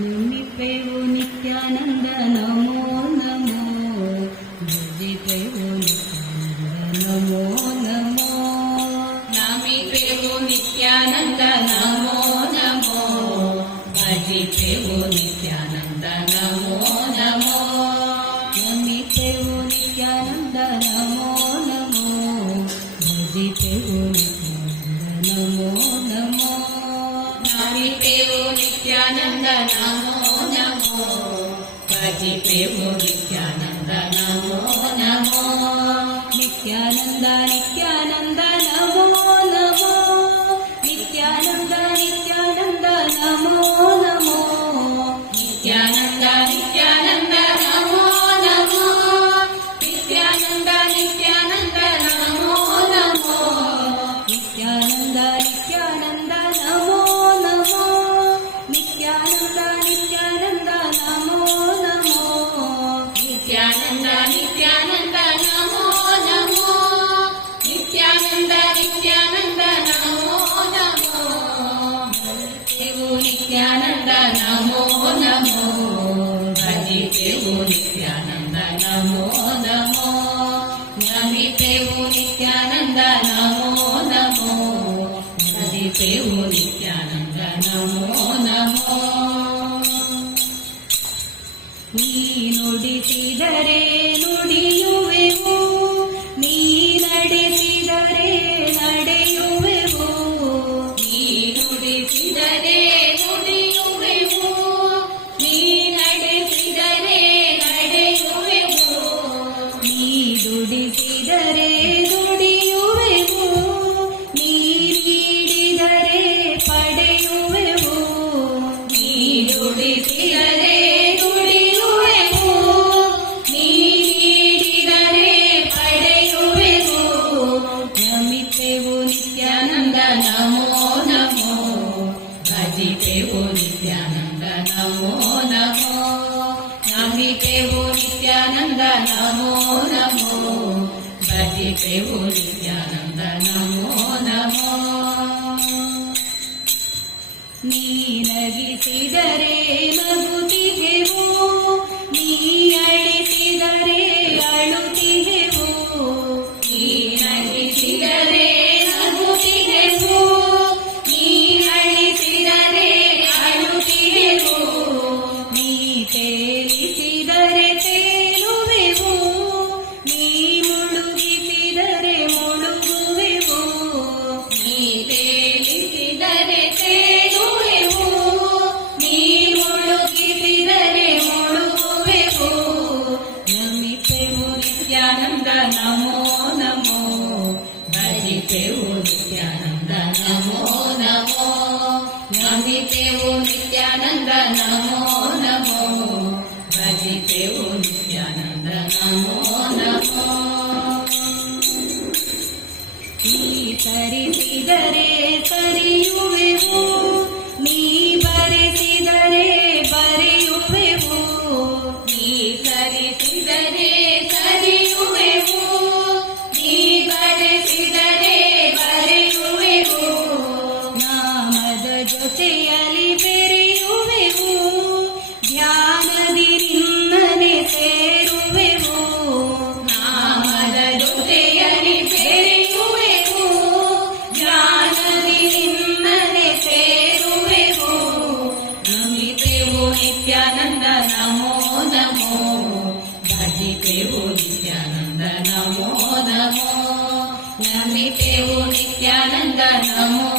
ನುಮಿಪೆವು ನಿತ್ಯಾನಂದ ನಮೋ ನಮೋ ಭಜಿಪೆವು ಕಿಡರೆ ಮಗ నమో నమో. ఈ సరి नमो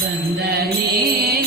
等待你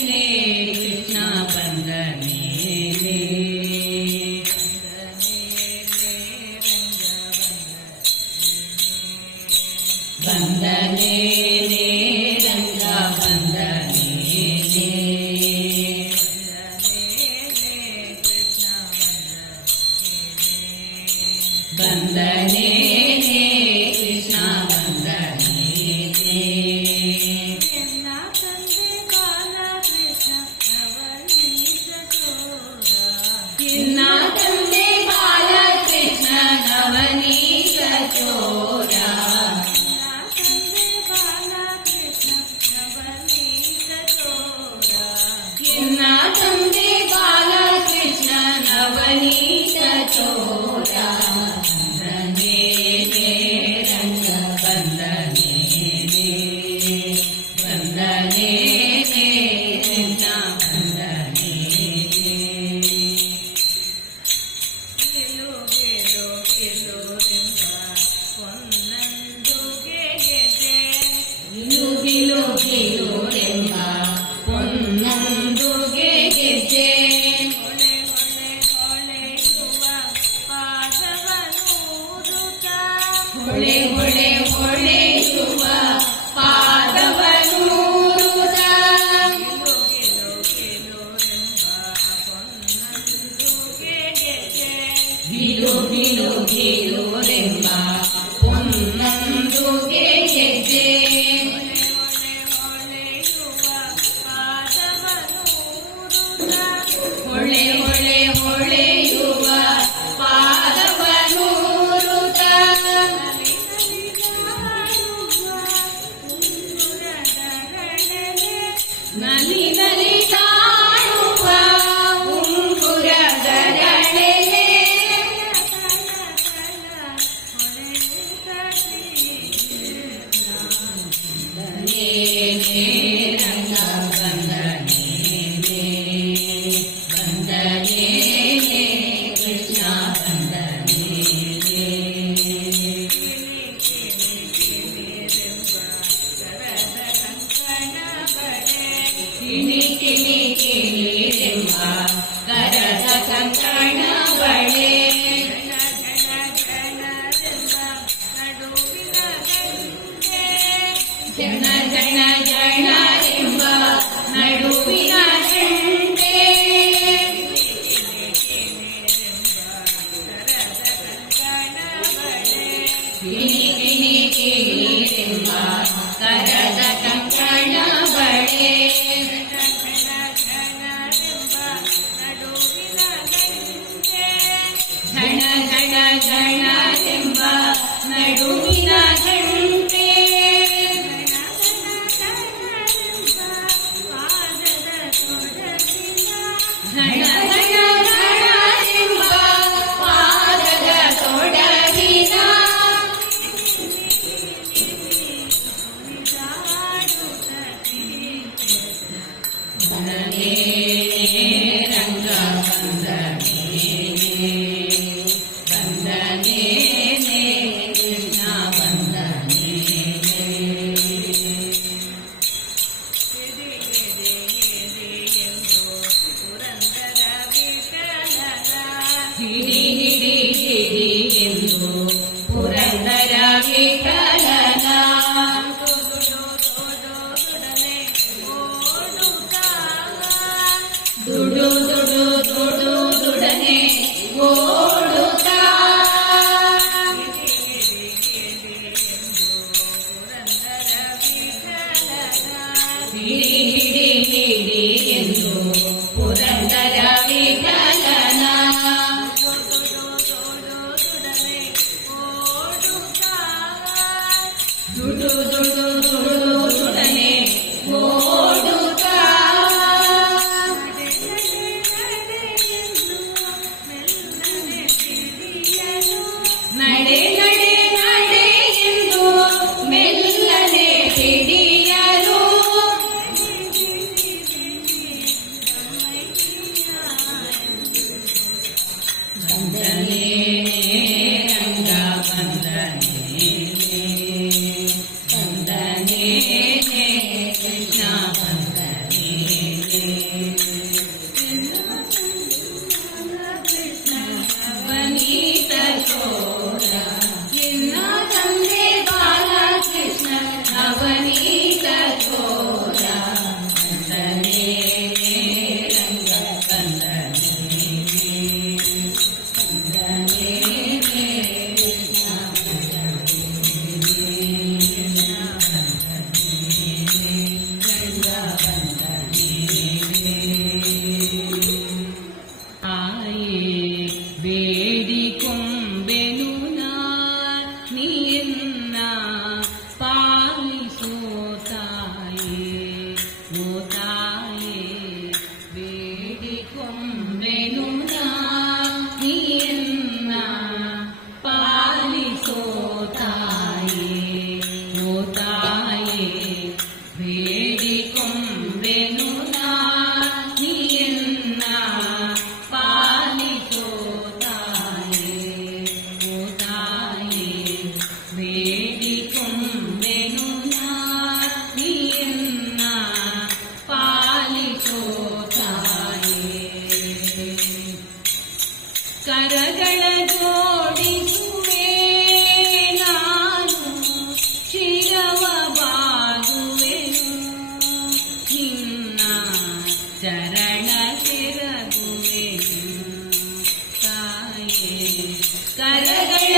ಕರಗಳ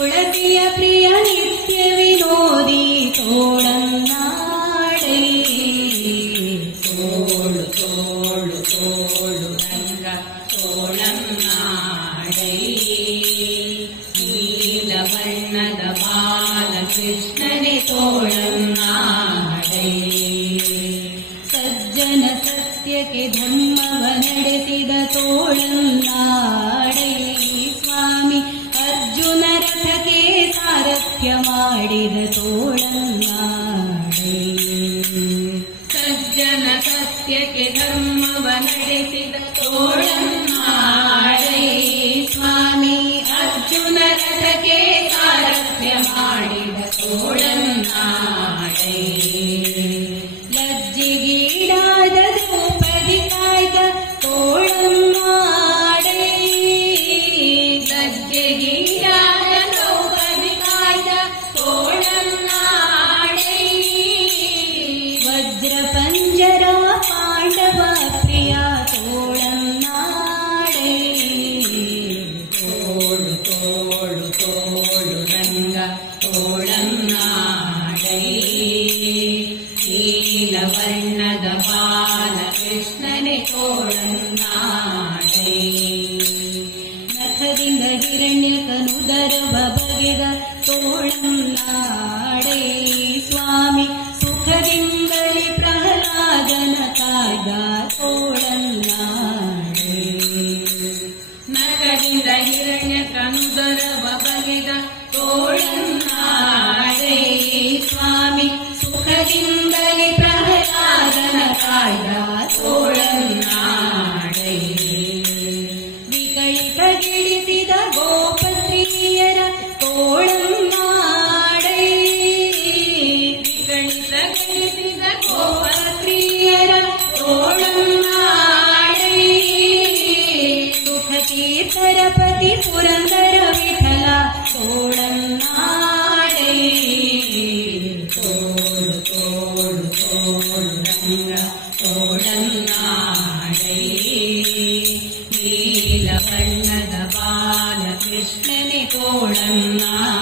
तुळसिय प्रिय नित्य विनोदी तोळ Anna.